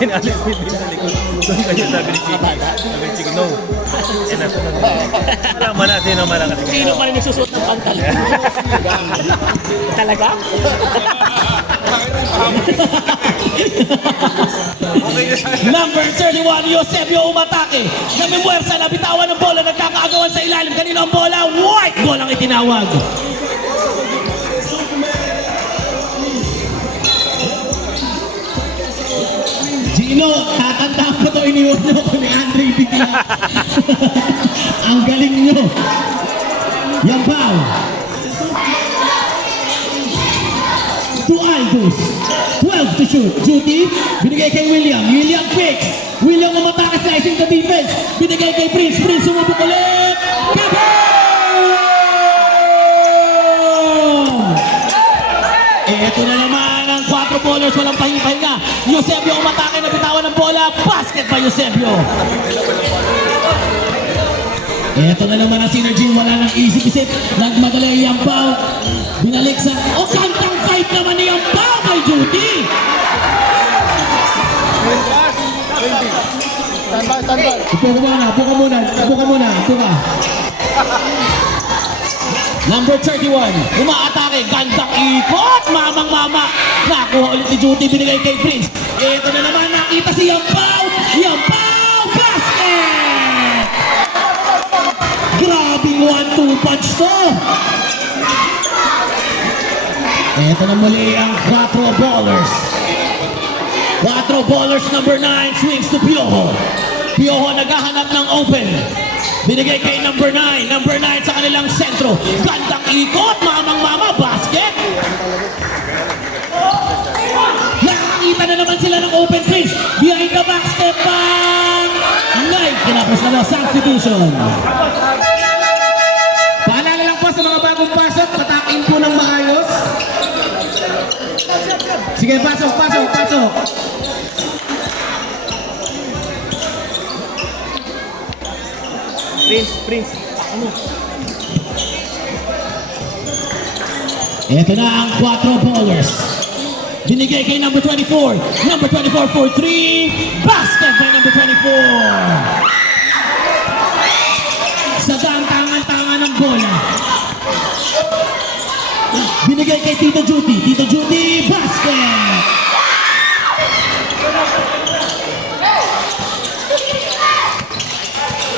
Pinalis ni Bill sa likod. Doon kayo sabi ni Chiki. Sabi ni Chiki, no. Eh, nasa na. Malaman na, sino malakas. Sino pa rin nagsusuot ng pantalon? Talaga? Number 31, Eusebio umatake. Namimuwersa, nabitawan ng bola, nagkakaagawan sa ilalim. Kanino ang bola? White ball ang itinawag. Gino, tatandaan ko ito, iniwan nyo ko ni Andre Bigla. Ang galing nyo. Yan ba? To Aldous. 12 to shoot. Judy, binigay kay William. William picks. William umatake, slicing the defense. Binigay kay Prince. Prince sumubok ulit. Kaboom! Ito na naman ang 4 ballers. Walang pahinga. Eusebio umatake, nabitawan ng bola. Basket by Eusebio. Ito na naman ang synergy. Wala nang isip-isip. Nagmadali yung Pao. Binalik sa... O, kantang fight naman ni yung Pao kay Judy. Upo ka muna. Number 31, umaatake, gandang ikot, mamang-mama. Nakuha ulit ni Judy, binigay kay Prince. Ito na naman, nakita si Yampaw, basket! Grabing 1-2 punch to. Ito na muli ang 4 ballers. 4 ballers, number 9, swings to Piojo. Piojo naghahanap ng open. Binigay kay number 9 sa kanilang sentro. Gandang ikot, mamang-mama, basket. Nakakita na naman sila ng open threes. Behind the back, step back. Night, kinapos na substitution. Paalala lang po sa mga bagong pasok, patakin po ng maayos. Sige, pasok. Prince. Ito na ang 4 ballers. Binigay kay number 24. Number 24 for 3. Basket by number 24. Sa tangan ng bola. Binigay kay Tito Judy. Basket.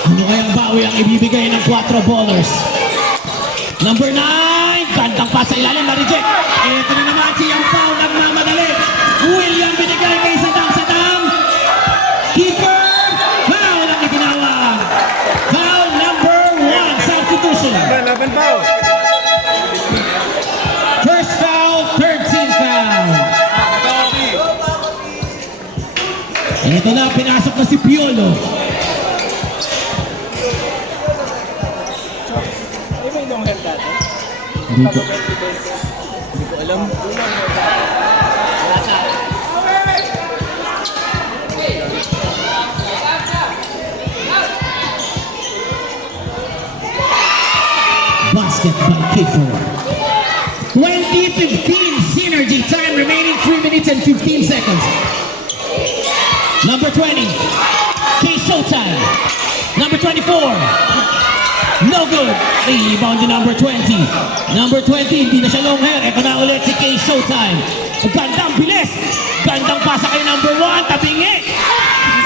Ano kayang bawi ang ibibigay ng 4 ballers? Number 9, gandang pa sa ilalim, na-reject. Ito na naman si Yang Pao, nagmamadali. William binigay kay Sadam. Keeper, foul ang itinawag. Foul number 1, substitution. Laban foul. First foul, third team foul. Ito na, pinasok na si Piolo. Hindi ko alam. Basket by Kiko. 2015 synergy time remaining 3 minutes and 15 seconds. Number 20, K Showtime. Number 24. No good. Rebound ni number 20. Number 20, hindi na siya long hair. Ito na ulit si K Showtime. Gandang bilis. Gandang pasa kay number 1. Tabingi.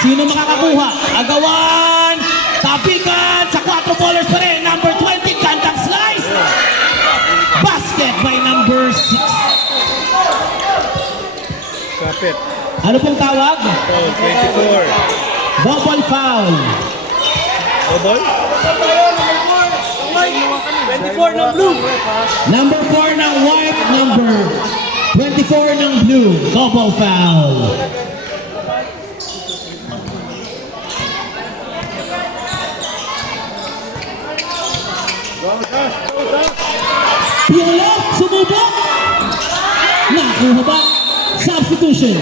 Sino makakakuha? Agawan. Tabigan. Sa 4 ballers pa rin. Number 20, gandang slice. Basket by number 6. Kapit. Ano pong tawag? Foul, 24. Bubble foul. Double? 24 ng blue. Number 4 ng white, number 24 ng blue. Double foul. Piolo, sumubok. Nakuha ba? Substitution.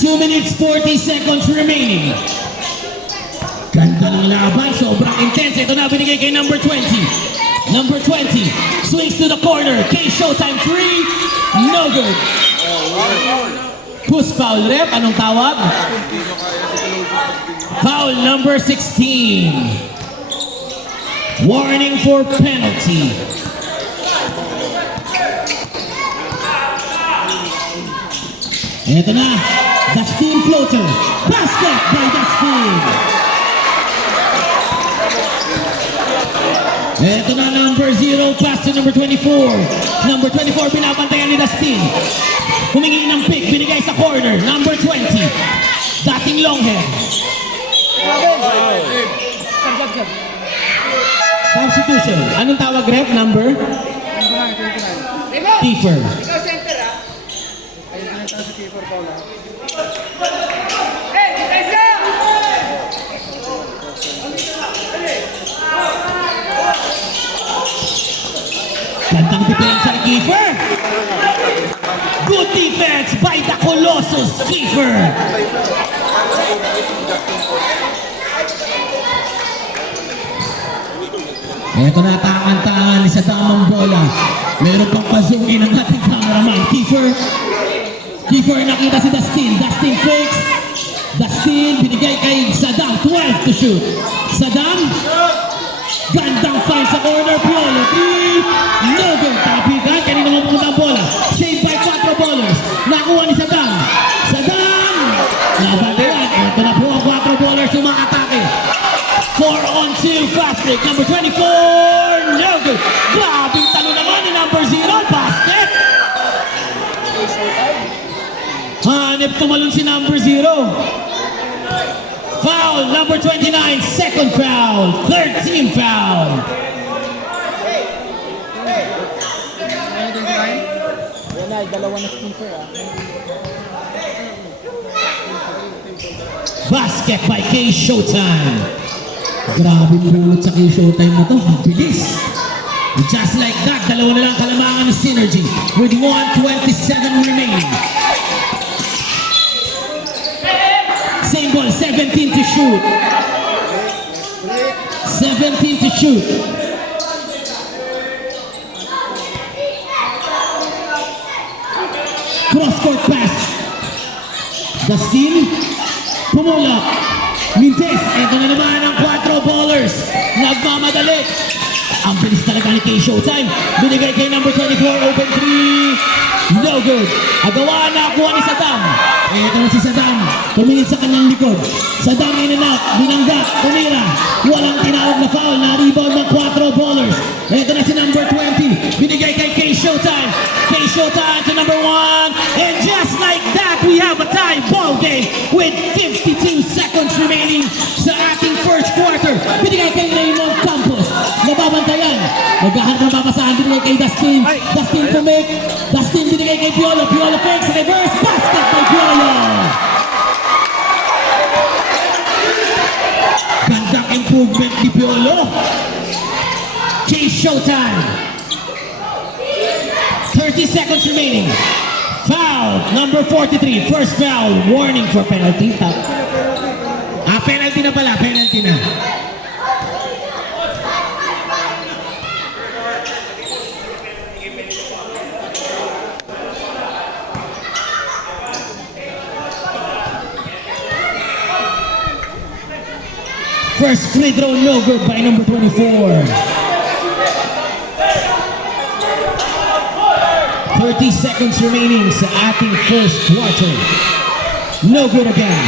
Two minutes, 40 seconds remaining. Ganda ng laban, sobrang intense. Ito na binigay kay number 20. Number 20, swings to the corner. K Showtime 3, no good. Who's foul, ref? Anong tawag? Foul number 16. Warning for penalty. Ito na, Dustin floater. Basket by Dustin. Ito na, number 0, pass to number 24. Number 24, binabantayan ni Dustin. Humingi ng pick, binigay sa corner. Number 20, dating longhead. Substitution. Anong tawag, ref? Number? Kiefer. Gandang depensa ni Kiefer. Good defense by the Colossus Kiefer. Ito na, tangan-tangan sa tamang bola. Meron pang pa-zoom in ang ating cameraman. Kiefer nakita si Dustin. Dustin fakes. Dustin binigay kay Saddam. 12 to shoot. Saddam. Gandang find sa corner. Piolo. 3. No good. Tapikan. Kanina mapupunta ang bola. Saved by 4 ballers. Nakuha ni Saddam. Saddam. Nabandayan. Ito na po ang 4 ballers umakatake. 4-on-2 fast break. Number 24. No good. Grabing talo naman ni number 0. Basket. Hanip tumalon si number 0. Foul, number 29, second foul, 13 foul. Yan ay, dalawa na skipper Basket by K Showtime. Grabe bulot sa K Showtime na to. Bilis. Just like that, dalawa na lang kalamangan ng Synergy with 1:27 remaining. Same ball, 17 to shoot. 17 to shoot. Cross-court pass. Dustin. Pumulak. Mintes. Ito na naman ang 4 ballers. Nagmamadali. Ang bilis talaga ni K Showtime. Binigay kay number 24. Open 3. No good. Agawa na kuha ni Saddam. Ito na si Saddam. Tumingin sa kanyang likod. Saddam in and out. Binangga. Tumira. Walang tinawag na foul. Na-rebound ng 4 ballers. Ito na si number 20. Binigay kay K Showtime. K Showtime to number 1. And just like that, we have a tie ball game with 52 seconds remaining sa ating first quarter. Binigay kay Raymond Campos. Nababantayan. Naghahanap ng babasahan. Binigay kay Dustin. Dustin to make. Dustin binigay kay Piolo. Piolo fakes. Reverse basket by Piolo. Gandang improvement ni Piolo. K Showtime. 30 seconds remaining. Foul, number 43. First foul. Warning for penalty. Penalty na pala. Penalty na. First free throw, no good by number 24. 30 seconds remaining sa ating first quarter. No good again.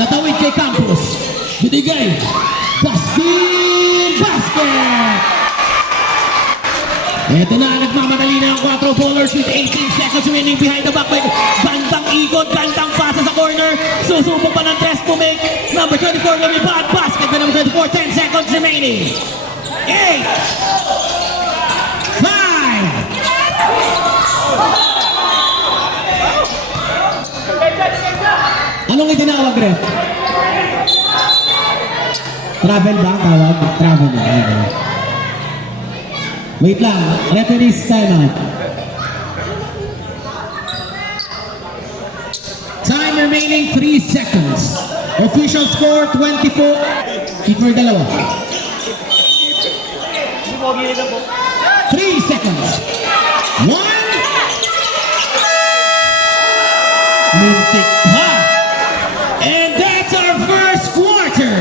Natawid kay Campos. Binigay. Dustin basket! Ito na, nagmamadali na ang 4 ballers with 18 seconds remaining behind the back. Bandang ikot, bandang pasa sa corner. Susubok pa ng tres to make. Number 24, lumipad. Basket by number 24, 10 seconds remaining. 8, 5. Anong itinawag, ref? Travel ba? Tawag? Travel ba? Wait lang, referee's timeout. Time remaining 3 seconds. Official score 24. Keeper dalawa. 3 seconds. 1. Muntik pa. And that's our first quarter.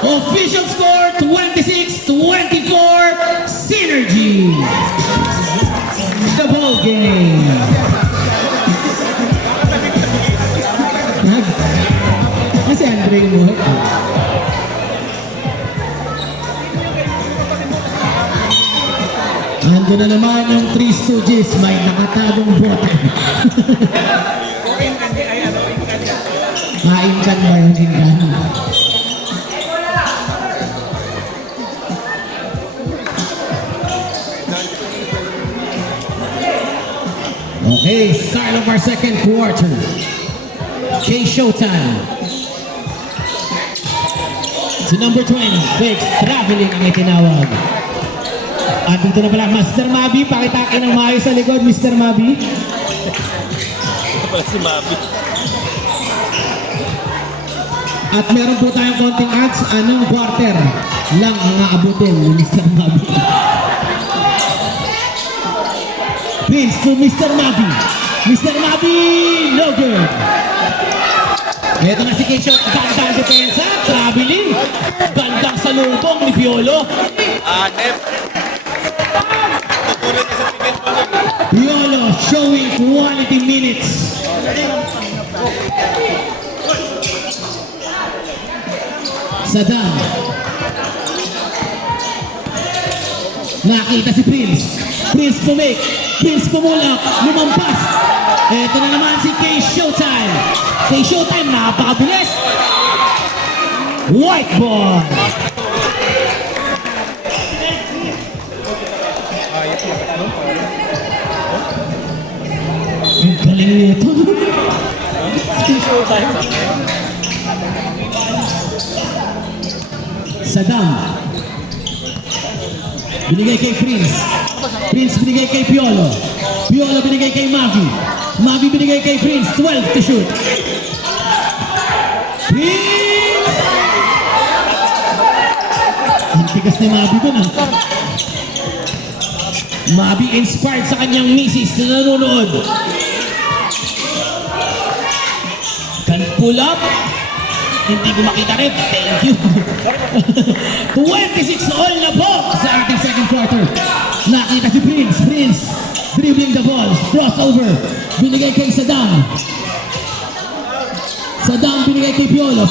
Official score 26-24 Synergy. The ball game. Kasi Andre mo. Ando na naman yung Three Stooges, may nakatagong bote. Kainkan ba yung inkan? Okay, start of our second quarter. Okay, showtime. To number 20, Fix Traveling ang itinawag. At dito na pala, Master Mabi, pakitakin ng maayos sa likod, Mr. Mabi. Ito pala si Mabi. At meron po tayong konting ads, anong quarter lang ang aabutin ni Mr. Mabi. Prince to Mr. Mabi. Mr. Mabi, no good. Ito na si Keisha, gandang depensa, traveling. Gandang salubong ni Piolo. Piolo showing quality minutes. Saddam. Nakita si Prince. Prince pumik. Prince pumulak. Lumampas. Ito na naman si K Showtime. K Showtime, napakabilis. White ball. Ang galing nito. Saddam. Binigay kay Prince. Prince binigay kay Piolo. Piolo binigay kay Mavi. Mavi binigay kay Prince. 12 to shoot. Prince! Ang tigas ni Mavi dun ah. Mavi inspired sa kanyang misis na nanonood. Can pull up. Hindi ko makita rin. Thank you. 26 all na po sa ating second quarter. Nakita si Prince. Prince dribbling the ball. Crossover. Binigay kay Saddam. Saddam binigay kay Piolo.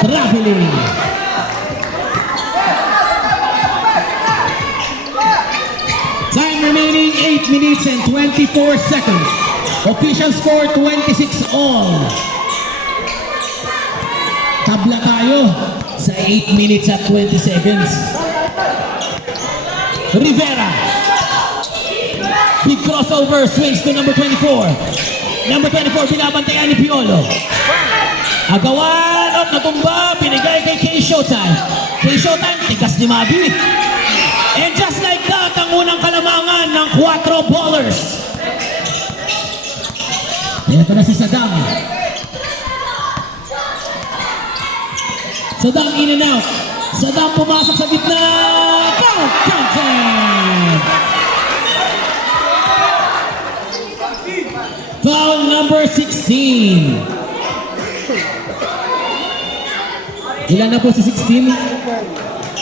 Traveling. Time remaining 8 minutes and 24 seconds. Official score 26 all. Tabla tayo sa 8 minutes at 20 seconds. Rivera. Big crossover, swings to number 24. Number 24, binabantayan ni Piolo. Agawan, up na tumba, binigay kay K Showtime. K Showtime, tigas ni Mabi. And just like that, ang unang kalamangan ng 4 ballers. Ito na si Saddam. Saddam in and out. Saddam pumasok sa gitna. Count! Counted! Foul number 16. Ilan na po si 16?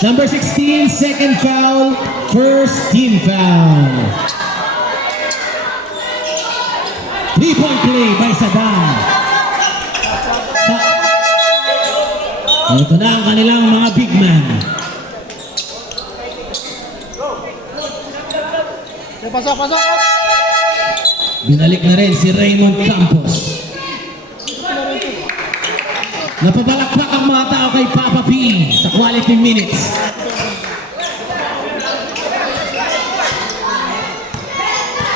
Number 16, second foul, first team foul. 3-point play by Saddam. Ito na ang kanilang mga big man. Pasok, pasok! Binalik na rin si Raymond Campos. Napabalakpak ang mga tao kay Papa P sa quality minutes.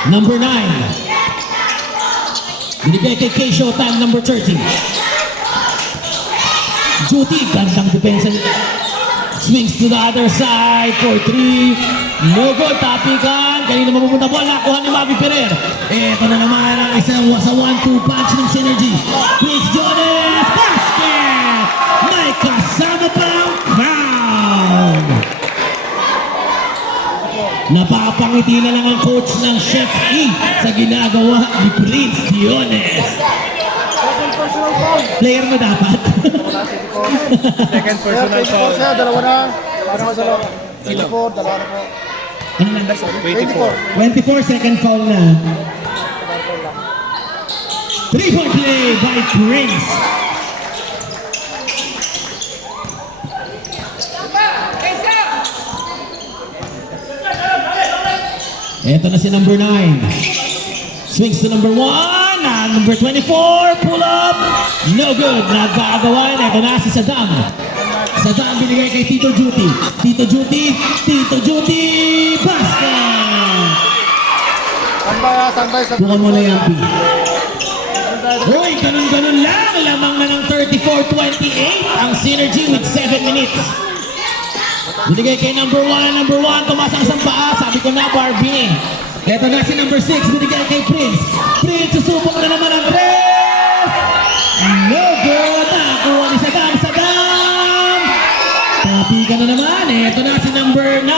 Number 9. Binigay kay K Showtime, number 30. Juti, gandang depensa. Swings to the other side for 3. No good, tapikan. Kanina mapupunta bola, nakuha ni Mavi Ferrer. Ito na naman ang isang sa 1-2 punch ng Synergy. Chris Jones, basket! may kasama pang foul. Napapangiti na lang ang coach ng Chef E sa ginagawa ni Prince Diones. Player mo dapat. Second personal foul. Siya, dalawa na. Paano ka sa loob? 24, dalawa na po. Ano lang? 24. 24 second foul na. 3-point play by Prince. Ito na si number 9. Swings to number 1. Number 24. Pull up. No good. Nagkakagawan. Ito na si Saddam. Saddam binigay kay Tito Juti. Tito Juti. Tito Juti. Basket. Standby. Bukan mo na yan, P. Uy, ganun-ganun lang. Lamang na ng 34-28 ang Synergy with 7 minutes. Binigay kay number 1. Number 1, tumasang isang paa. Sabi ko na, Barbie. Ito na si number 6. Binigay kay Prince. Prince, susubok na naman ang Prince. No good. Nakakuha ni Saddam. Saddam. Tapi ka na naman. Ito na si number 9.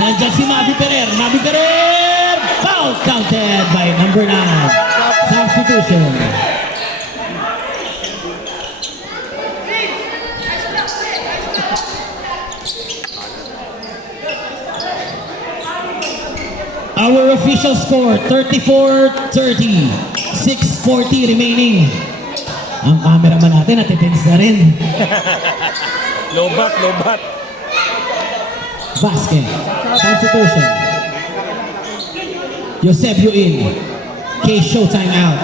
Nandiyan si Mavi Perer. Mavi Perer. Foul counted by number 9. Substitution. Our official score, 34-30. 6:40 remaining. Ang cameraman natin, natitense na rin. Low bat. Basket. Substitution. Eusebio in. K Showtime out.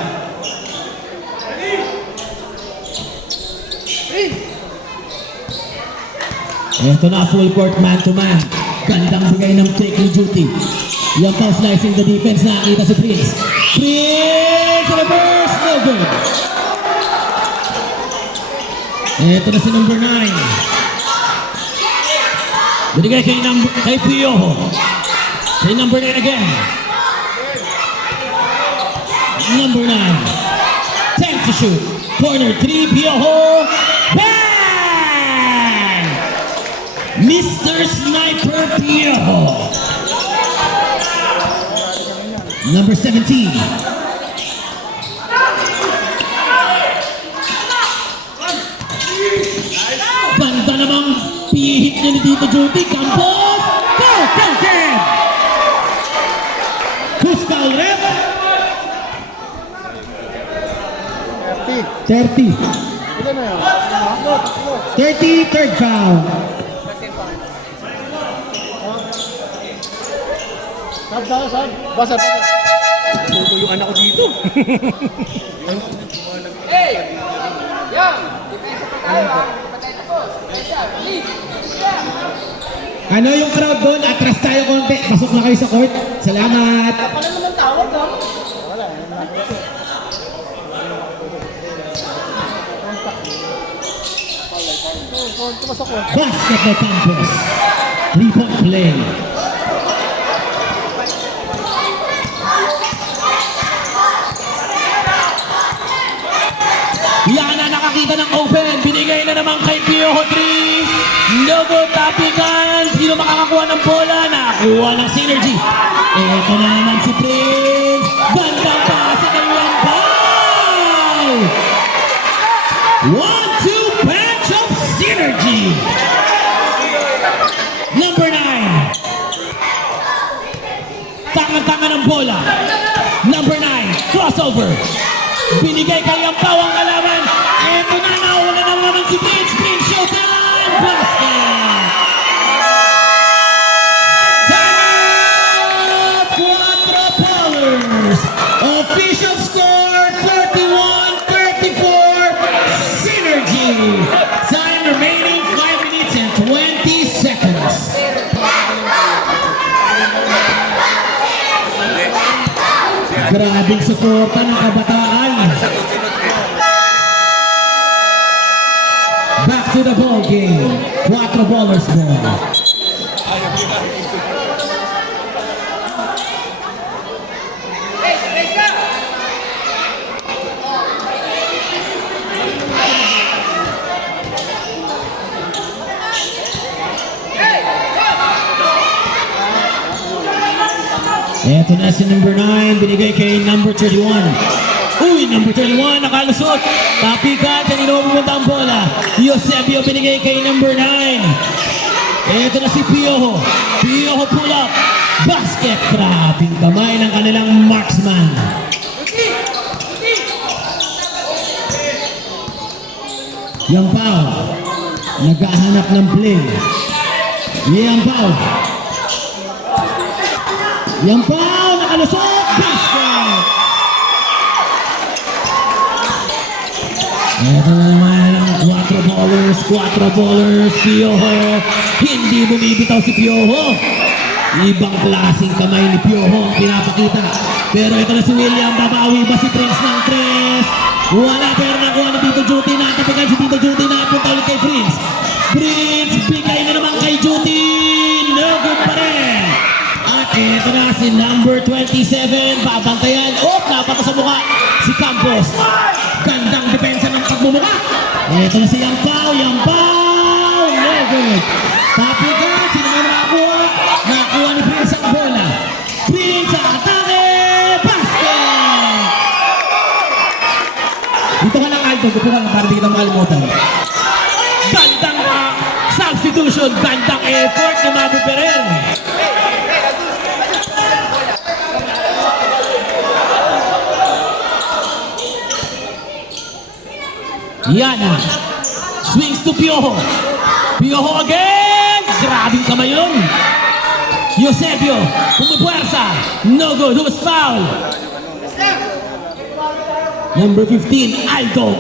Ito na, full court man-to-man. Gandang bigay ng trick ni Juti. Yung pang slicing the defense, nakita si Prince. Prince, reverse, no good. Ito na si number 9. Binigay kay Piojo. Kay number 9 again. Number 9. Time to shoot. Corner 3, Piojo. Bang! Mr. Sniper Piojo. Number 17. Banda namang pihit niya ni Tito Juti. Campos. Foul counted. Who's foul ref? 30. Ilan na yun? 30, third foul. Sab. Basat. Tuto yung anak ko dito. Ano yung crowd doon? Atras tayo konti. Pasok na kayo sa court. Salamat. Basket by Campos. 3-point play. Yan na nakakita ng open. Binigay na naman kay Piojo 3. No good, tapikan. Sino makakakuha ng bola? Nakakuha ng Synergy. Ito na naman si Prince. Bandang pa sa kanyang foul. 1-2 bench of Synergy. Number 9. Tangan-tangan ng bola. Number 9. Crossover. Binigay kay Yampaw ang kalaban. Ito na, nauna na naman si Prince. Prince Showtime. Basket. Top 4 Ballers. Official score 41-34. Synergy. Time remaining 5 minutes and 20 seconds. Grabing suporta ng kabataan. Back to the ball game. 4 Ballers ball. Eto na si number 9, binigay kay number 31. Uy, number 31, nakalusot. Tapikan, kanino pumunta ang bola. Eusebio binigay kay number 9. Eto na si Piojo. Piojo pull up. Basket. Grabing kamay ng kanilang marksman. Yang Pao. Naghahanap ng play. Yang Pao. Yang Pao, nakalusot. Basket. Ito na naman ang 4 ballers, Piojo. Hindi bumibitaw si Piojo. Ibang klaseng kamay ni Piojo ang pinapakita. Pero ito na si William, babawi ba si Prince ng 3? Wala, pero nakuha ni Tito Judy. Natapagan si Tito Judy, napunta ulit kay Prince. Prince, bigay na naman kay Judy. No good pa rin. At ito na si number 27, babantayan. Oh, napata sa mukha si Campos. Gandang depensa ng pagmumukha. Ito na si Yang Pao. Yang Pao. No good. Tapigan. Sino may nakakuha? Nakakuha ni Prince ang bola. Prince sa atake. Basket. Dito ka lang, Aldo. Dito ka lang para di kita makalimutan. Gandang substitution. Gandang effort ni Mabu Ferrer. Yana. Swings to Piojo. Piojo again. Grabing kamay yun. Eusebio. Pumupuwersa. No good. Who's foul? Number 15, Aldo.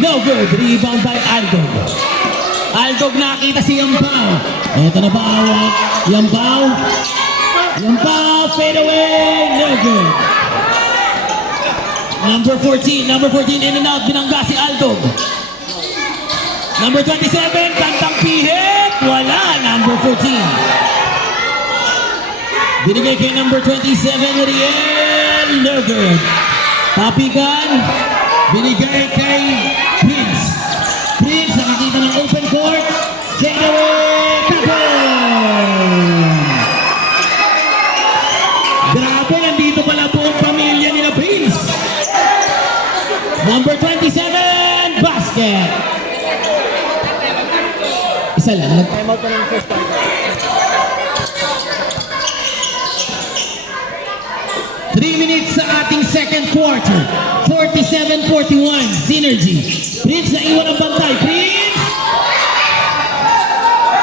No good. Rebound by Aldog. Aldog nakita si Yambao. Ito na ba awak? Yambao. Yambao fade away. No good. Number 14 in and out. Binangga si Aldog. Number 27, kantang pihit. Wala. Number 14. Binigay kay number 27, Riel. No good. Papigan. Binigay kay Prince. Prince, nakakita ng open court. Fade away. Kapon! Grabe, nandito pala buong pamilya nila Prince. Number 27, basket. Isa lang. Time out na ng first time. 3 minutes sa ating second quarter. 47-41, Synergy. Prince na iwan ang bantay. Prince!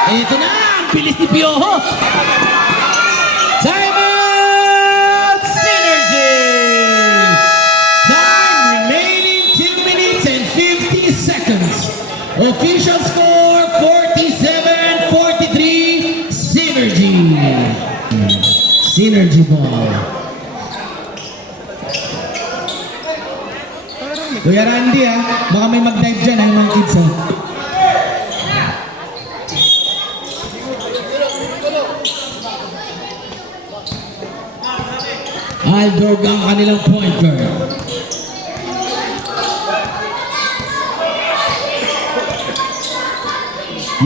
Ito na, ang bilis ni Piojo. Time out! Synergy! Time remaining 2 minutes and 50 seconds. Official score 47-43, Synergy. Synergy ball. Kuya Randy baka may mag-dive dyan ang mga kids Aldog ang kanilang point guard.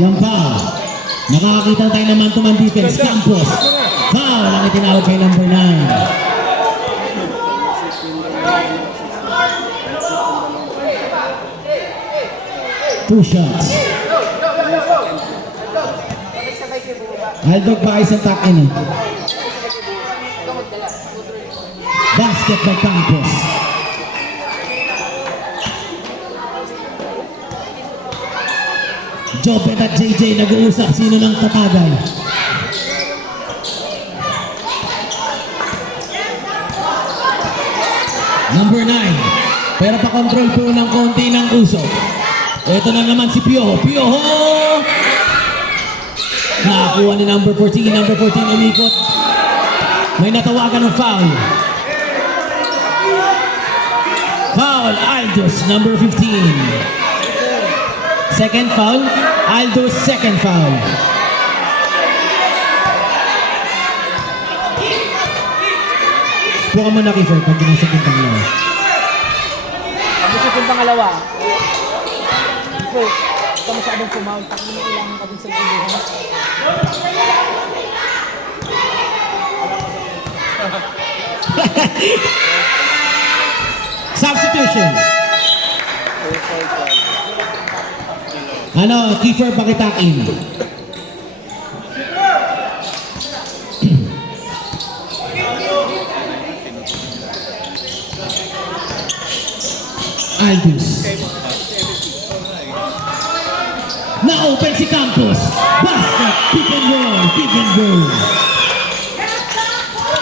Yan pa. Nakakakita tayo ng man-to-man defense. Campos. Foul ang itinawag kay number 9. Two shots. Aldog pa isang takin. Basket by Campos. Jobet at JJ nag-uusap sino ng tatagay. Number 9. Pero pa-control po ng konti ng usok. Ito na naman si Piojo. Piojo! Nakakuha ni number 14. Number 14 umikot. May natawagan ng foul. Foul, Aldos, number 15. Second foul. Aldo's second foul. Buka mo na, Kiefer, pag ginasok yung pangalawa. Ang gusto kong pangalawa. Ito, ito masyadong pumount. Takbo na ilang ka din sa gulo. Substitution. Ano, Kiefer, pakitakin. Aldous. Na-open si Campos. Basket, pick and roll, pick and roll.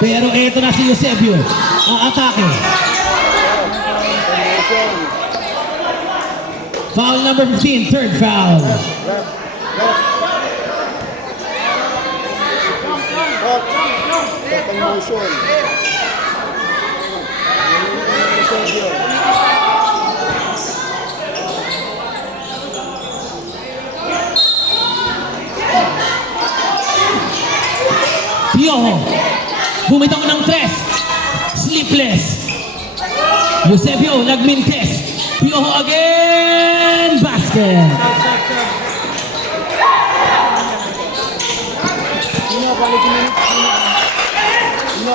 Pero eto na si Eusebio. Ang atake. Foul number 15, third foul. Second motion. Piojo. Bumitaw ng tres. Sleepless. Eusebio, nagmintes. Piojo again. Basket. Sino, quality minute? Sino, Sino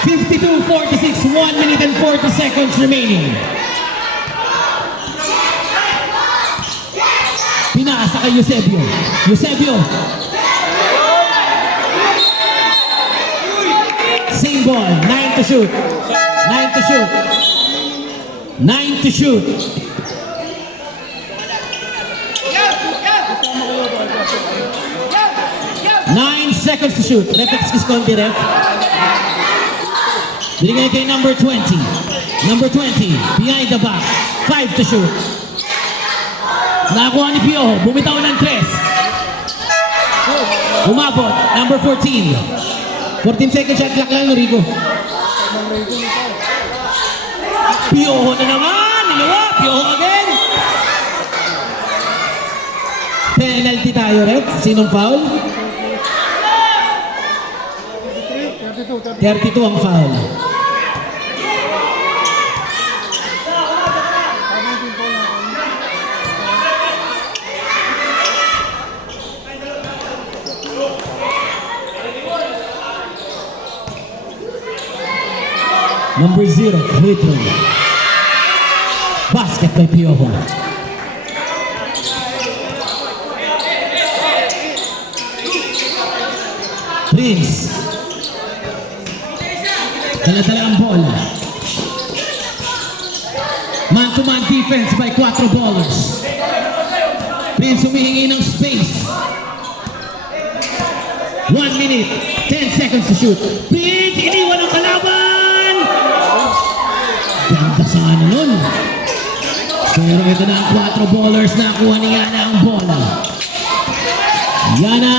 52-46, 1 minute and 40 seconds remaining. Pinaasa kay Eusebio. Eusebio. Same ball. 9 to shoot. 9 to shoot. 9 to shoot. Nine seconds to shoot. Repex Kisconti, ref. Binigay kay number 20. Number 20, behind the back. 5 to shoot. Nakakuha ni Piojo. Bumitaw ng tres. Umabot. Number 14. 14 second shot clock lang, Rico. Piojo na naman. Nilawa. Piojo again. Penalty tayo, ref. Sinong foul? 32 ang foul. Number 0, free throw. Basket by Piojo. Prince. Dala-dala ang bola. Man-to-man defense by 4 ballers. Prince humihingi ng space. 1 minute, 10 seconds to shoot. Prince, iniwan ang kalaban! Ganda sa ano nun. Pero ito na ang 4 ballers na kuha ni Yana ang bola. Yana,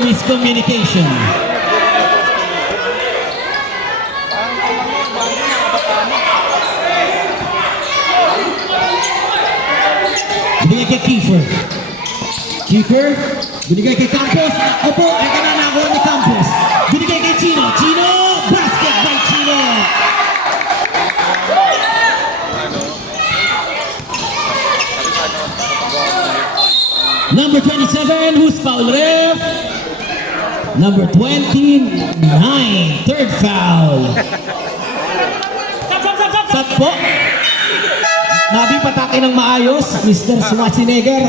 miscommunication. Binigay kay Kiefer. Kiefer, binigay kay Campos. Opo, ay ka na nakuha ni Campos. Binigay kay Chino. Chino, basket by Chino. Number 27, who's foul, ref? Number 29, third foul. Sat po. Mabi, patake ng maayos, Mr. Schwarzenegger.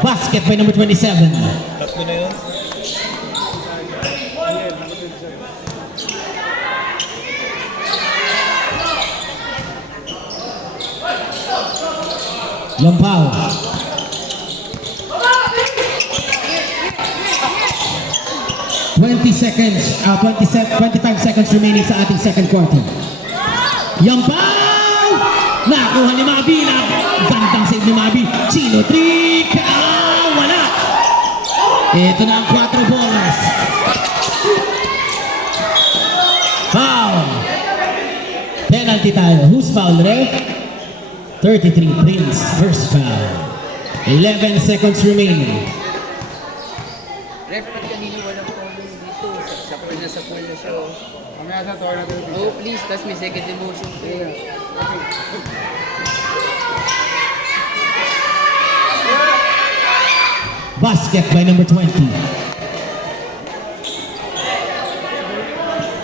Basket by number 27. Tatlo na yun. Lampao. Seconds, 25 seconds remaining sa ating second quarter. Yampaw! Nakuha ni Mabi na gandang save ni Mabi. Chino trick! Ito na ang 4 ballers. Foul. Penalty tayo. Who's foul, ref? 33, Prince. First foul. 11 seconds remaining. Ref, ba't kanina walang comment dito? Sa pool na siya. Oh. Mamaya sa tour natin. Oh, please, tas may second emotion po. Basket by number 20.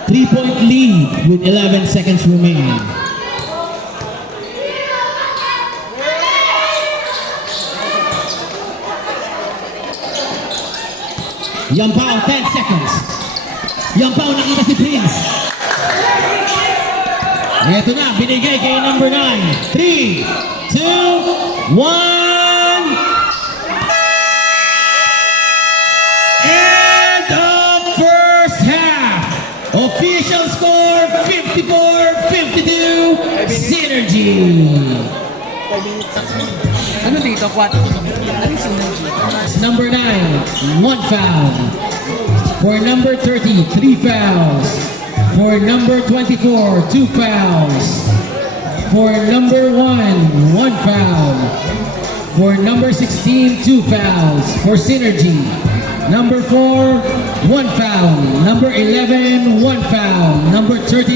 3-point lead with 11 seconds remaining. Yampao, 10 seconds. Yampao, nakita si Prince. Ito na, binigay kay number 9. 3, 2, 1. End of first half. Official score 54-52. Synergy. Ano dito? 4? Ano yung synergy? Number 9, 1 foul. For number 30, 3 fouls. For number 24, 2 fouls. For number 1, 1 foul. For number 16, 2 fouls. For Synergy. Number 4, 1 foul. Number 11, 1 foul. Number 29,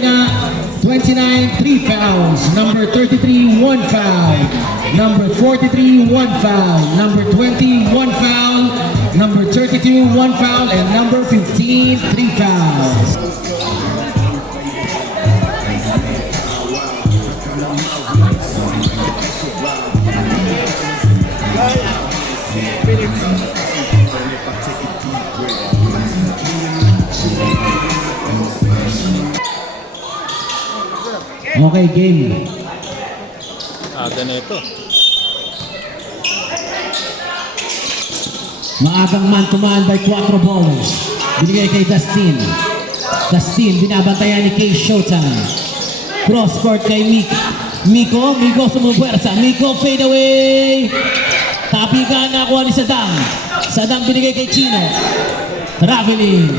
3 fouls. Number 33, 1 foul. Number 43, 1 foul. Number 20, 1 foul. Number 32, 1 foul. And number 15, 3 fouls. Okay, game. Aga na ito. Maagang man-to-man by 4 ballers. Binigay kay Dustin. Dustin, binabantayan ni Kay Showtime. Cross court kay Miko. Miko sumubuwersa. Miko fade away. Tapigan na kuha ni Saddam. Saddam binigay kay Chino. Traveling.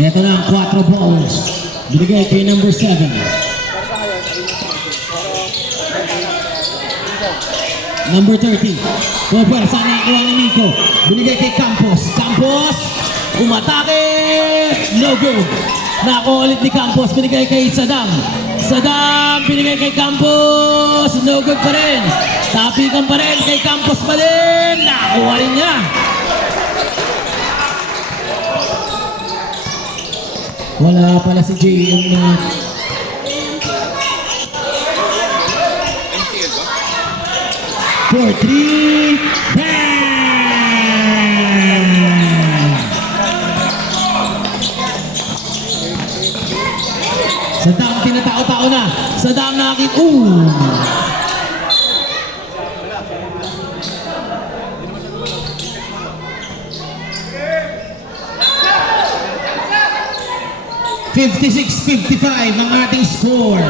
Ito na ang 4 balls. Binigay kay number 7. Number 30. Puwersa na kuha ni Miko. Binigay kay Campos. Campos, umatake. No good. Nakuha ulit ni Campos. Binigay kay Saddam. Saddam, binigay kay Campos. No good pa rin. Tapikan pa rin kay Campos pa rin. Nakuha rin niya. Wala pala si JM na. For 3, bang! Saddam tinatao-tao na. Saddam nakakit. 56-55 ang ating score.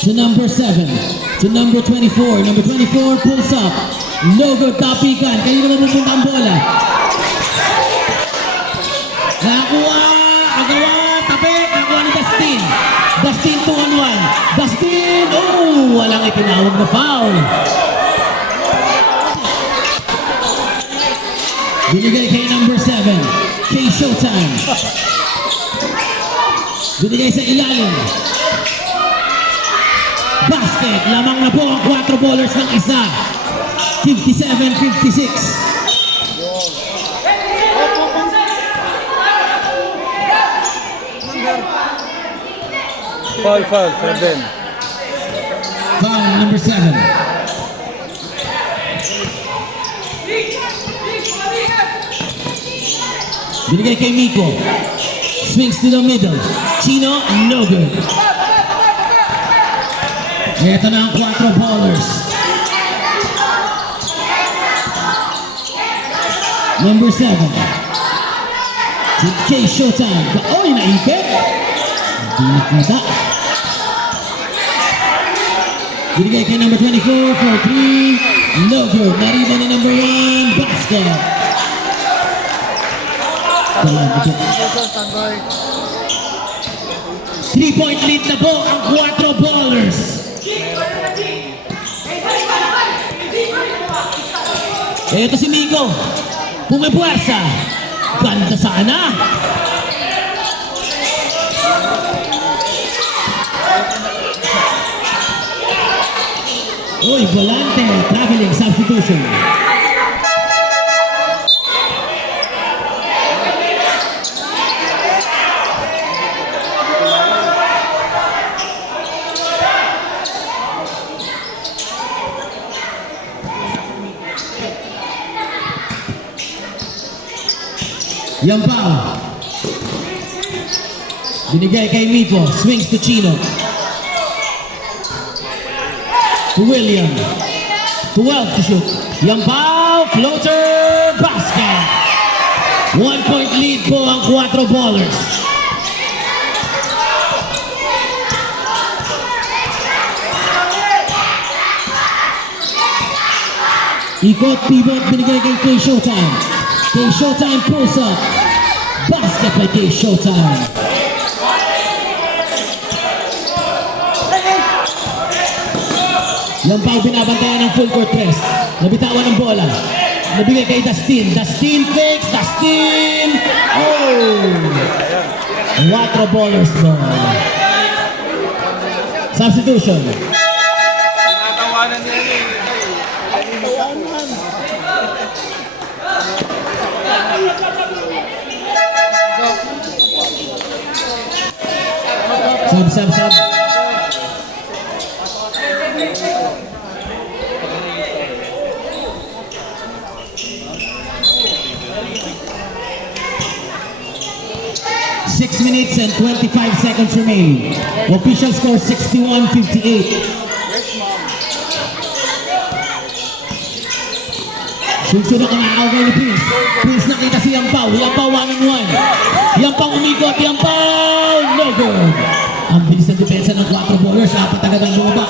To number 7, to number 24. Number 24 pulls up. No good, tapikan. Kayo naman pupunta ang bola. Nakuha, agawa, tapik. Nakuha ni Dustin. Dustin 2-on-1. Dustin, walang itinawag na foul. Binigay kay number 7. Kay Showtime. Binigay sa ilalim. Basket. Lamang na po ang 4 ballers ng isa. 57-56. Foul, 7. Foul number 7. Binigay kay Miko. Swings to the middle. Chino, no good. Ito na ang 4 ballers. Number 7. Si K Showtime. Oy, naipit. Hindi nakita. Binigay kay number 24 for 3. No good. Nariba na number 1. Basket. 3-point lead na po ang 4 ballers. Ito si Miko. Pumipuwersa. Ganda sana. Uy, volante. Traveling substitution. Yan pa. Binigay kay Miko. Swings to Chino. To William. 12 to shoot. Yan pa. Floater. Basket. 1-point lead po ang 4 ballers. Ikot, pivot, binigay kay Showtime. Kay Showtime pulls up. Basket by Kay Showtime. Yan pa ang binabantayan ng full court press. Nabitawan ng bola. Nabigay kay Dustin. Dustin fakes. Dustin! Oh! 4 ballers ball. Substitution. Tinatawanan niya yun. Sub. 6 minutes and 25 seconds remaining. Official score 61-58. Sunod ang nakakawal ni Prince. Prince nakita si Yampaw. Yampaw 1-on-1. Yampaw umikot. Yampaw! No good. Ang bilis ng depensa ng 4 ballers. Apat agad ang bumaba.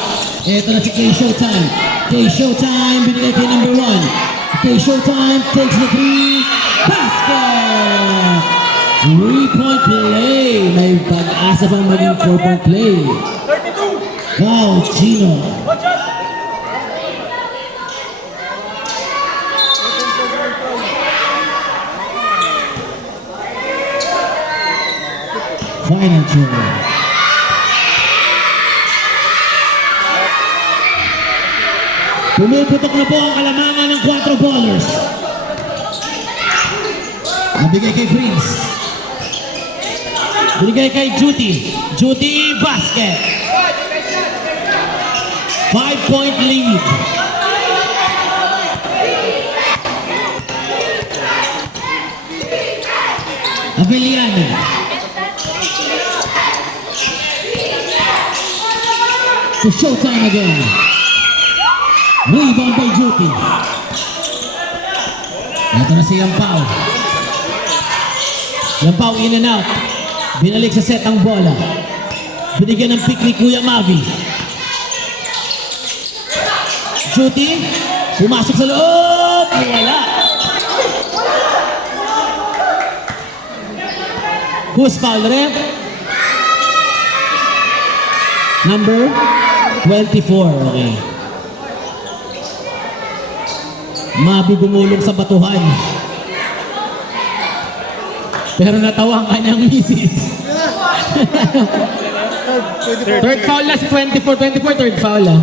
Ito na si K Showtime. K Showtime. Binigay kay number 1. K Showtime takes the 3. Basket! 3-point play. May pag-asa pang maging 4-point play. Wow, Chino. Final throw. Pumiputok na po ang kalamangan ng 4 ballers. Nabigay kay Prince. Binigay kay Judy. Judy, basket. 5-point lead. Avellano. To Showtime again. Rebound by Judy. Ito na si Yampaw. Yampaw in and out. Binalik sa set ang bola. Binigyan ng pick ni Kuya Mavi. Judy. Pumasok sa loob. Wala. Who's foul, ref? Number 24. Okay. Mabi gumulong sa batuhan. Pero natawa ang kanyang misis. Third foul na si 24. Third foul ah.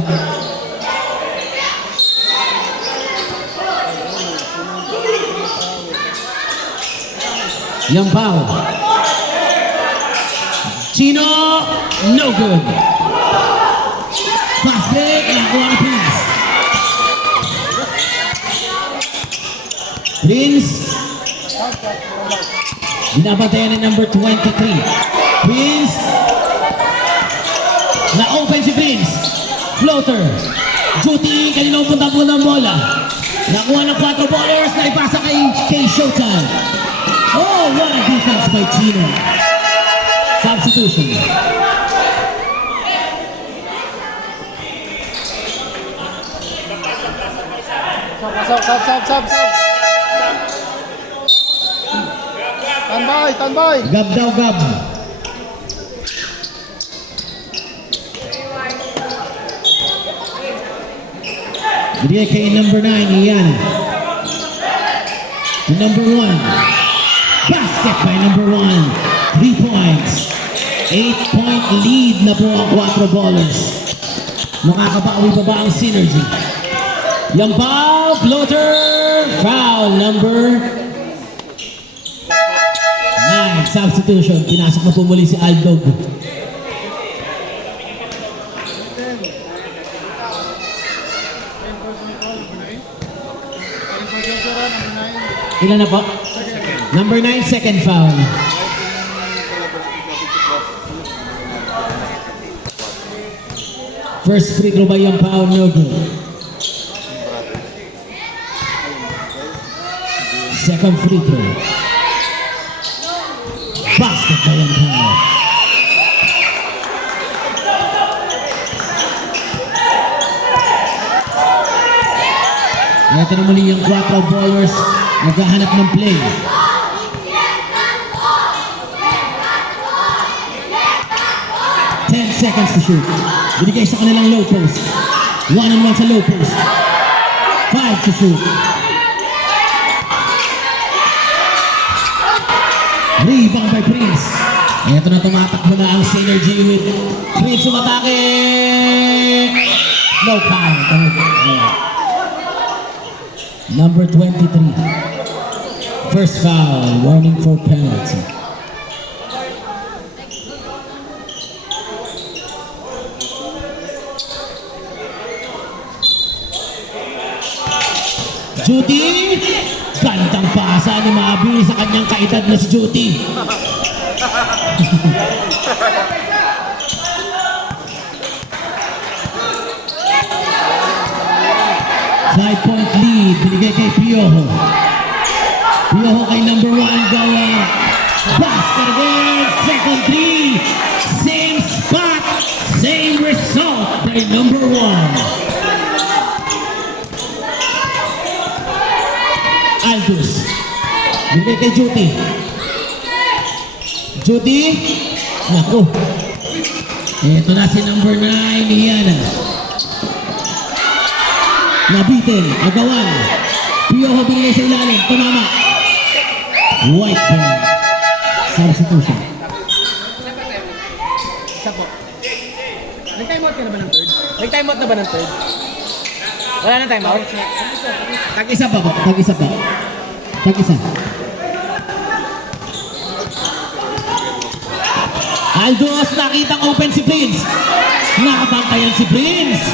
Yampaw. Chino, no good. Fast break, nakuha na Prince. Prince. Binabantayan ng number 23. Prince. Na-open si Prince. Floater. Judy, kanina punta po ng bola. Nakuha ng 4 ballers na ipasa kay Showtime. Oh, what a defense by Chino. Substitution. Sab. Tanbay. Gab daw, gab. Binigay kay number 9, Ian. To number 1. Basket by number 1. 3 points. 8-point lead na po ang 4 ballers. Makakabawi pa ba ang synergy? Yang pa, floater, foul number 9. Substitution. Pinasok na po muli si Aldog. Ilan na po? Number 9, second foul. First free throw by Yang Pao, no good. Second free throw. Basket by Yang Pao. Ito na muli yung 4 ballers naghahanap ng play. Seconds to shoot. Binigay sa kanilang low post. 1-on-1 sa low post. 5 to shoot. Rebound by Prince. Ito na tumatakbo na ang synergy with Prince umatake. No count. Number 23. First foul. Warning for penalty. Judy, gandang pasa ni Mabi sa kanyang kaedad na si Judy. 5-point lead, binigay kay Piojo. Piojo kay number 1, gawa. Basket again, second three. Same spot, same result by number 1. Aldous. Binigay kay Judy. Judy. Naku. Ito na si number 9, Iana. Nabitin, agawan. Piojo binigay sa ilalim, tumama. White ball. Substitution. Isa po. Nag-time out ka na ba ng third? Nag-time out na ba ng third? Wala na time out? Tag-isa pa ba? Tag-isa pa. Tag-isa. Aldos, nakitang open si Prince. Nakabantayan si Prince.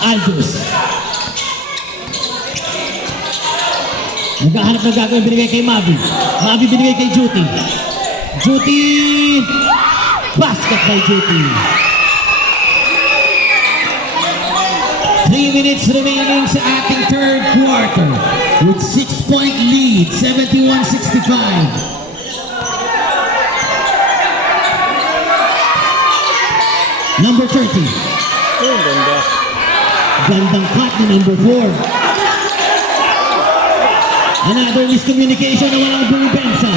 Aldos. Naghahanap ng gagawin, binigay kay Mavi. Mavi binigay kay Judy. Judy. Basket by Judy. 3 minutes remaining sa ating third quarter with 6-point lead, 71-65. Number 30. Oh, ganda. Gandang cut ni number 4. Another miscommunication na walang bumubensa.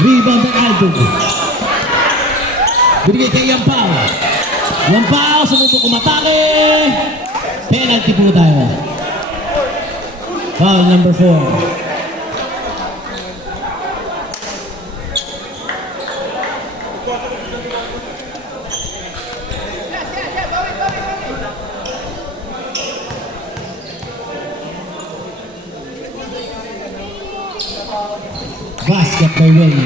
Rebound ng Aldo. Binigay kay Yampao. Yampao, sumubok umatake. Penalty po tayo. Foul number 4. Basket by William.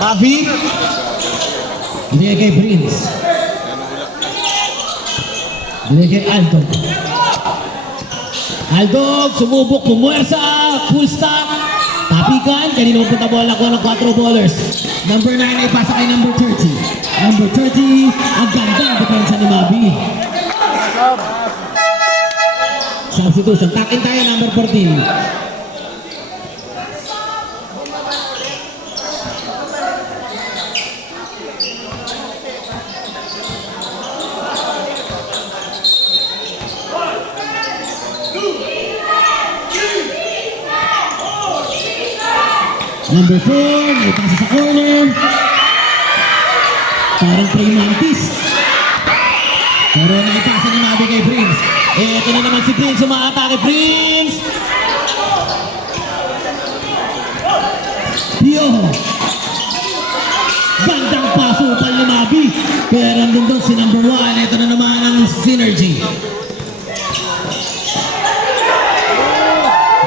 Mavi. Binigay kay Prince. Muli kay Aldog. Aldog, sumubok, pumuwersa, full stop. Tapikan, kanino punta bola ko ng 4 ballers. Number 9 ay pasa kay number 30. Number 30, ang gandang depensa ni Mabi. Substitution, takin tayo number 14. Number 4, may pasa sa corner. Parang Trey Mantis. Pero naipasa ni Mabi kay Prince. Ito na naman si Prince, umaatake Prince. Piojo. Gandang pasukan ni Mabi. Pero nandun doon si number 1. Ito na naman ang synergy.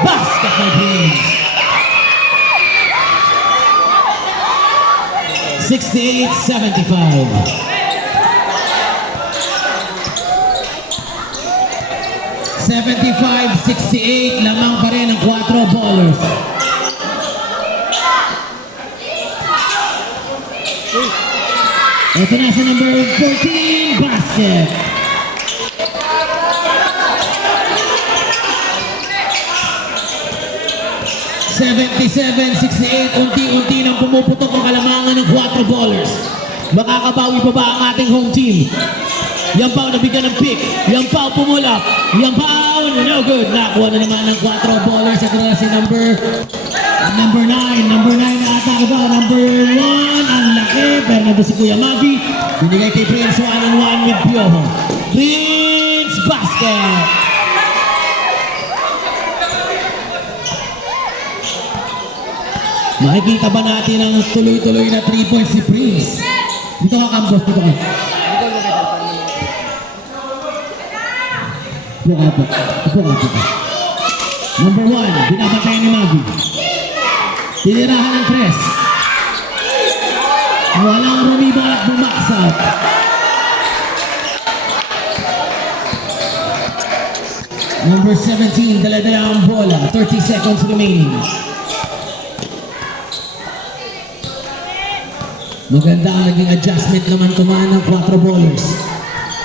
Basket by Prince. 68-75. 75-68, lamang pa rin ang 4 ballers. Ito na sa number 14, basket. (77-68), unti-unti nang pumuputok ang kalamangan ng 4 ballers. Makakabawi pa ba ang ating home team? Yang Pao nabigyan ng pick. Yang Pao pumulap. Yang Pao, no good. Nakuha na naman ng 4 ballers. Ito na si number 9. Number 9 na atake ba? Number 1, ang laki. Pero nandun si Kuya Mavi. Binigay kay Prince 1-on-1 with Piojo. Prince, basket. Makikita ba natin ang tuloy-tuloy na 3 points si Prince? Dito ka, Campos. Dito ka. Upo ka. Number 1, binabantayan ni Mavi. Tinirahan ng 3. Walang rumibang at bumaksak. Number 17, dala-dala ang bola. 30 seconds remaining. Maganda ang naging adjustment naman tumaan ng 4 ballers.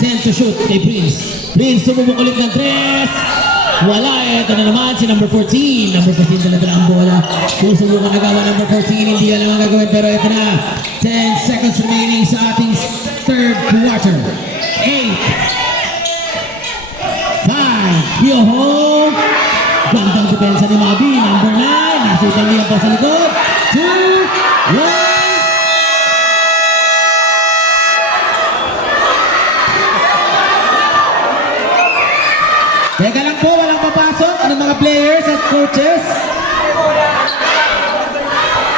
10 to shoot kay Prince. Prince sumubok ulit ng 3. Wala. Ito na naman si number 14. Number 14 dala-dala ang bola. Susubukan na gawa number 14. Hindi yan naman gagawin. Pero ito na. 10 seconds remaining sa ating third quarter. 8. 5. Piojo. Gandang depensa ni Mabi. Number 9. Nasutan niya pa sa likod. 2. 1. Teka lang po, walang papasok ng mga players at coaches.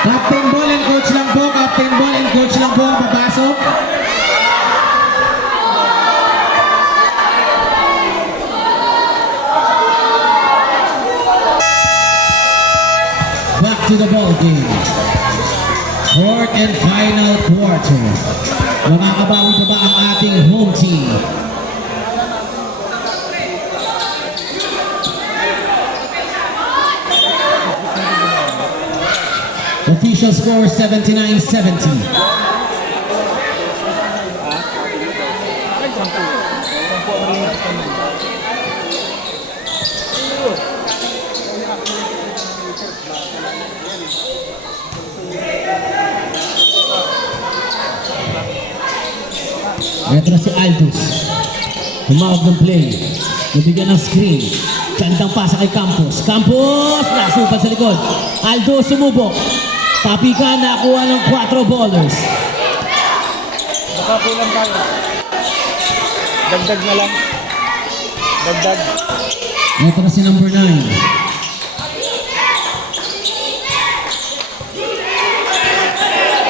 Captain ball and coach lang po. Captain ball and coach lang po ang papasok. Back to the ball game. Fourth and final quarter. Makakabawi pa ba ang ating home team? Official score 79-70. Ito na si Aldous. Tumawag ng play. Nabigyan ng screen. Gandang pasa kay Campos. Campos! Nasupan sa likod. Aldous sumubok. Tapikan, nakuha ng 4 ballers. Baka kulang tayo. Dagdag na lang. Dagdag. Ito na si number 9.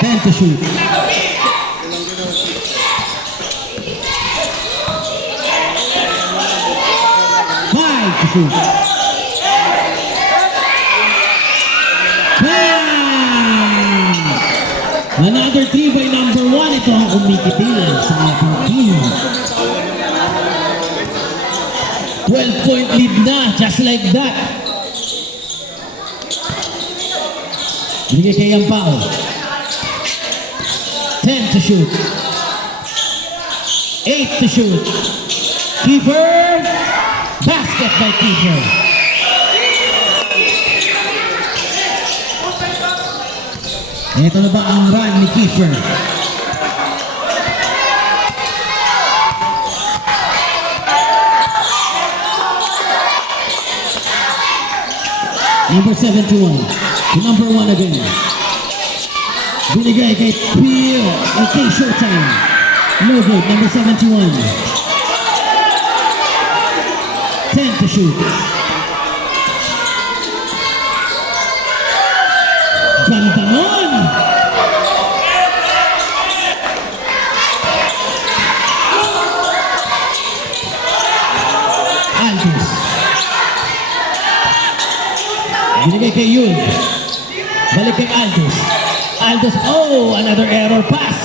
10 to shoot. Five to shoot. Another 3 by number 1. Ito ang kumikitil sa ating team. 12-point lead na, just like that. Binigay kay Yampao. 10 to shoot. 8 to shoot. Kiefer. Basket by Kiefer. Ito na ba ang run ni Kiefer? Number 71. The number 1 again. Binigay kay Peel. Okay, Showtime. No good. Number 71. 10 to shoot. Ganda nun! Aldous. Binigay kay Yun. Balik kay Aldous. Aldous, oh, another error pass.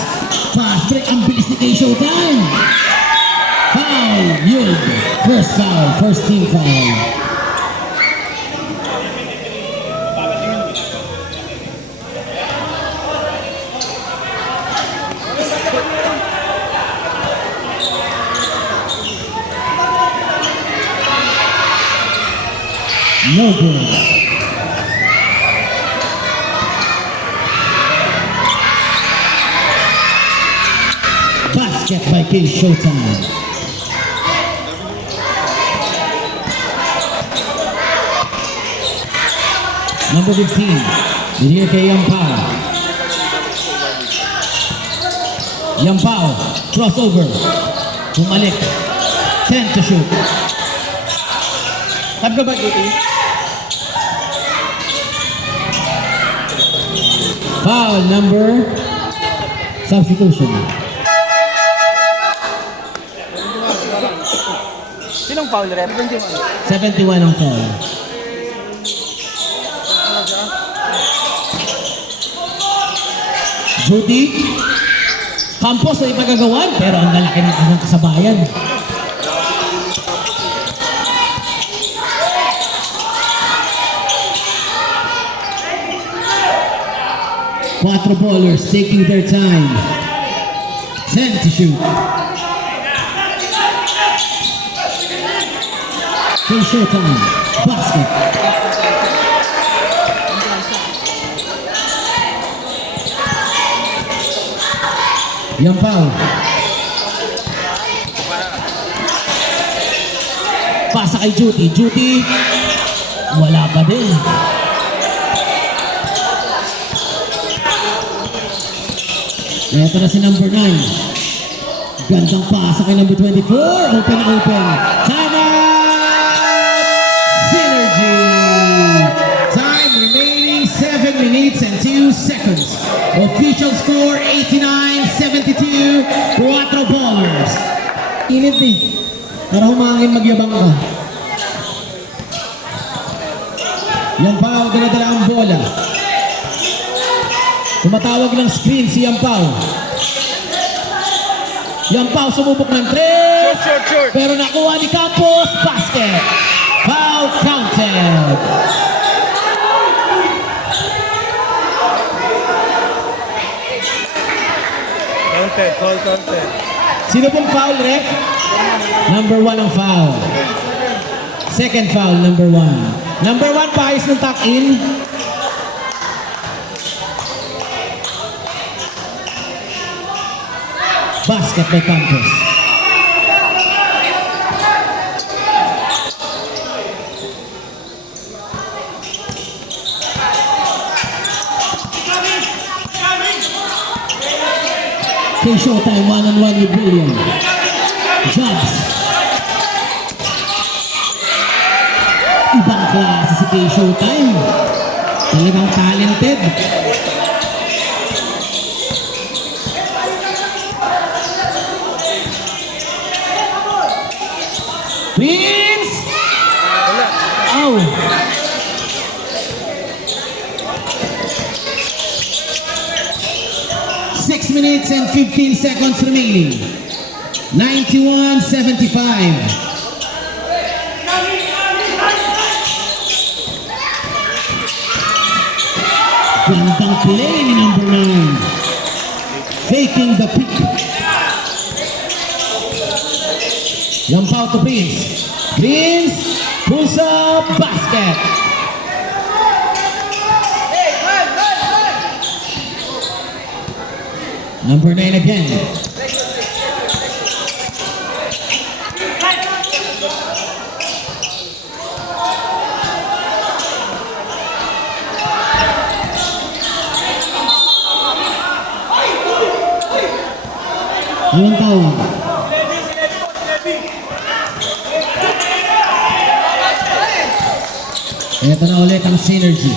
Pass break, ang bilis ni kay Showtime. Foul, Yun. First foul, first team foul. No good. Basket by K Showtime. Number 15. Binigay kay Yampao. Yampao. Crossover. Bumalik. 10 to shoot. Tab ka ba, Duty? Foul number substitution. Sinong foul rep? 71 ang foul. Judy Campos ay magagawan pero ang lalaki ng kanyang kasabayan. Quattro ballers taking their time. 10 to shoot. K Showtime. Basket. Yampao. Pasa kay Judy. Judy. Wala pa din. Ito na si number 9. Gandang pasa kay number 24. Open. Time out! Synergy! Time remaining 7 minutes and 2 seconds. Official score 89-72. Quattro ballers. Init eh. Para humangin magyabang ka. Yampao, dala-dala ang bola. Tumatawag ng screen si Yampao. Yampao sumubok ng 3. Short. Pero nakuha ni Campos. Basket. Foul counted. Foul counted. Sino pong foul, ref? Number 1 ang foul. Second foul, number 1. Number 1, paayos ng tuck-in. Basket by Campos. K Showtime, one-on-one with William. Jobs. Ibang klase si K Showtime. Talagang talented. Prince! Ow! Six minutes and 15 seconds remaining. 91-75. Gandang play ni number 9. Faking the pick. Yampaw to Prince. Prince pulls up basket. Number 9 again. Walang tawag. Ito na ulit ang synergy.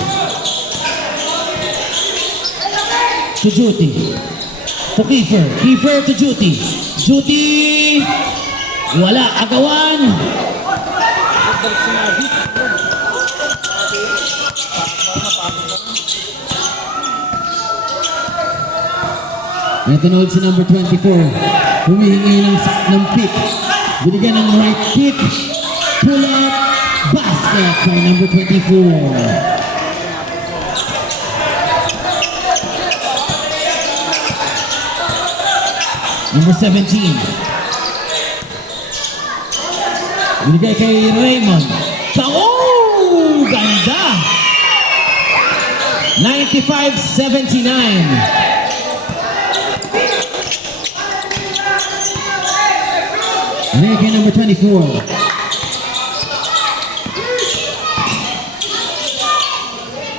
To Juti. To Kiefer. Kiefer to Juti. Juti. Wala. Agawan. Ito na ulit si number 24. Humihingi ng pick. Binigyan ng right kick. Pull up. Basket by number 24. Number 17. Binigay kay Raymond. Oh! Ganda! 95-79. Binigay kay number 24.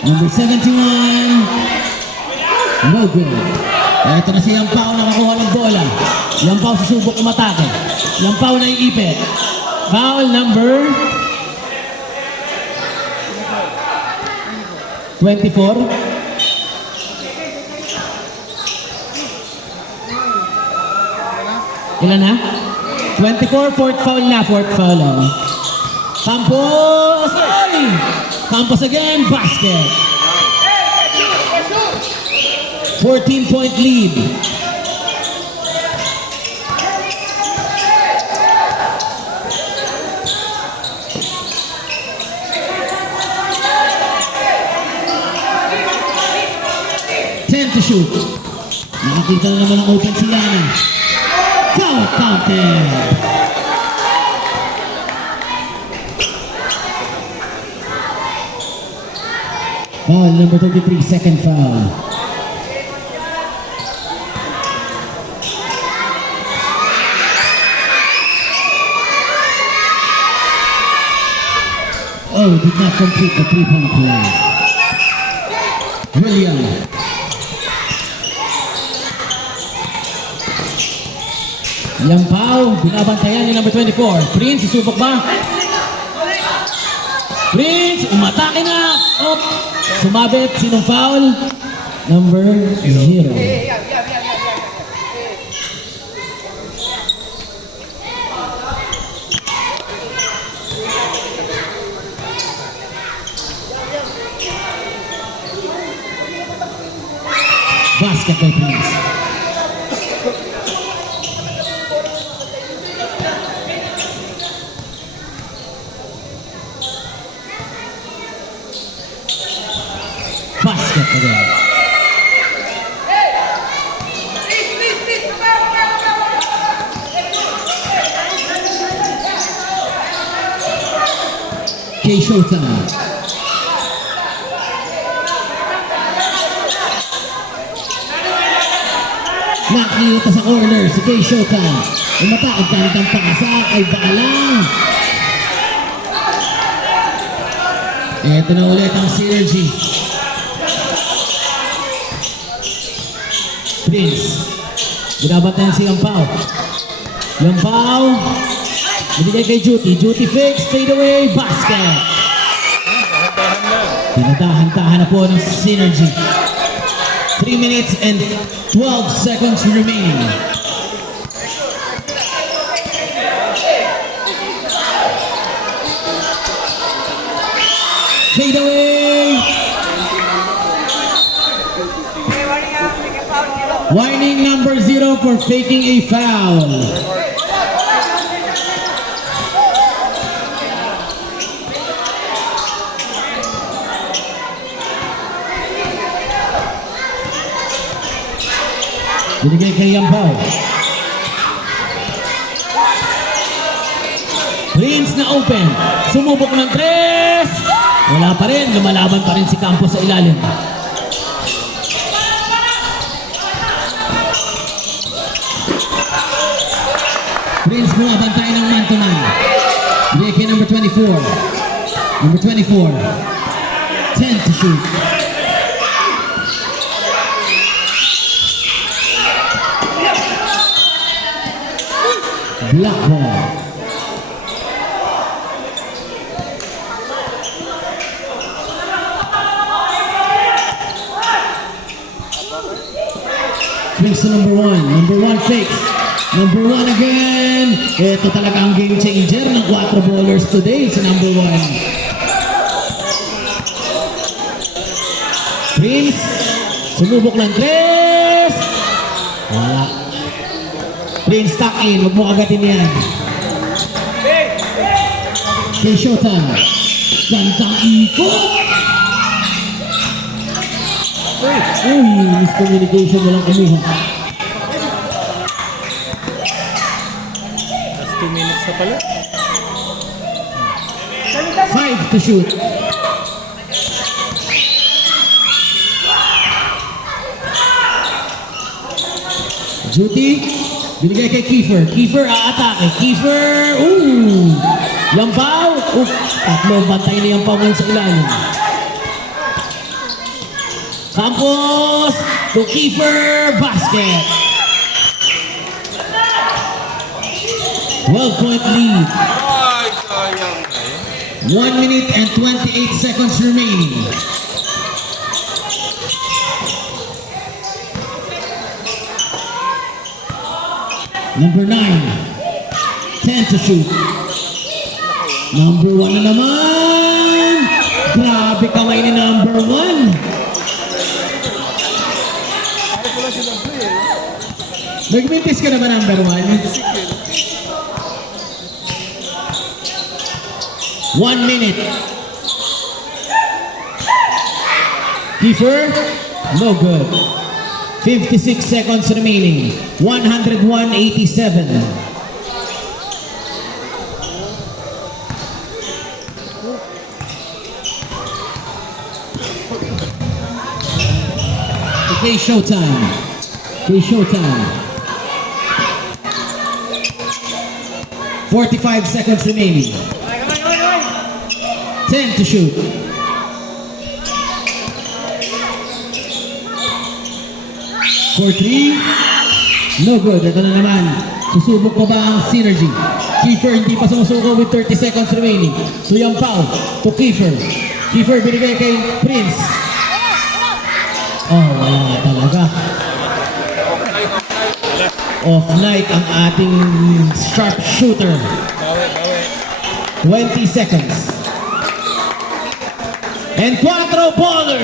Number 71. No good. Ito na si Yampaw nakakuha ng bola. Yampaw susubok umatake. Yampaw na iipit. Foul number 24. Ilan na? 24, fourth foul na. Fourth foul. Campos! Ay! Campos again, basket. 14-point lead. To shoot. Nakakita na naman ang open si Yana. Foul counted. Foul number 33, second foul. Oh, did not complete the three-point play. William. Yampaw, binabantayan ni number 24. Prince, susubok ba? Prince, umatake na! Up! Sumabit, sinong foul? Number 0. Basket by Prince. Basket again. Kay Showtime. Nakikita sa corner si Kay Showtime. Umatakot ka ng pakasa ay baalang. Ito na ulit ang synergy. Prince. Binabantayan si Yampaw. Yampaw. Binigay kay Juti. Juti fakes, fade away, basket. Pinadahan-tahan na po ng synergy. 3 minutes and 12 seconds remaining. Fade away. Warning number 0 for faking a foul. Binigay kay Yampaw. Prince na open. Sumubok ng 3. Wala pa rin. Lumalaban pa rin si Campos sa ilalim. Prince bumabantay ng man-to-man. Binigay kay number 24. Number 24. 10 to shoot. Black ball. Brings to number 1. Number 1 fakes. Number 1 again. Ito talaga ang game changer ng 4 bowlers today sa number 1. Prince. Sumubok ng 3. Wala. Prince tuck in. Huwag mo agatin yan. Kay Showtime. Gandang ikot. Miscommunication, walang kumuha. Last 2 minutes na pala. 5 to shoot. Duty, binigay kay Kiefer. Kiefer aatake. Kiefer, Yampaw. Tatlo, bantay na Yampaw ngayon sa ilalim. Campos to Kiefer, basket. 12-point lead. 1 minute and 28 seconds remaining. Number 9, 10 to shoot. Number 1 na naman. Grabe kamay ni number 1. Nagmintis ka na ba number 1? 1 minute. Kiefer, no good. 56 seconds remaining. 101-87. Okay, Showtime. Okay, Showtime. 45 seconds remaining. 10 to shoot. For 3. No good. Ito na naman. Susubok pa ba ang synergy? Kiefer hindi pa sumusuko with 30 seconds remaining. So Yampaw to Kiefer. Kiefer binigay kay Prince. Oh, wala talaga. Off-night ang ating sharp shooter. 20 seconds. And 4 baller.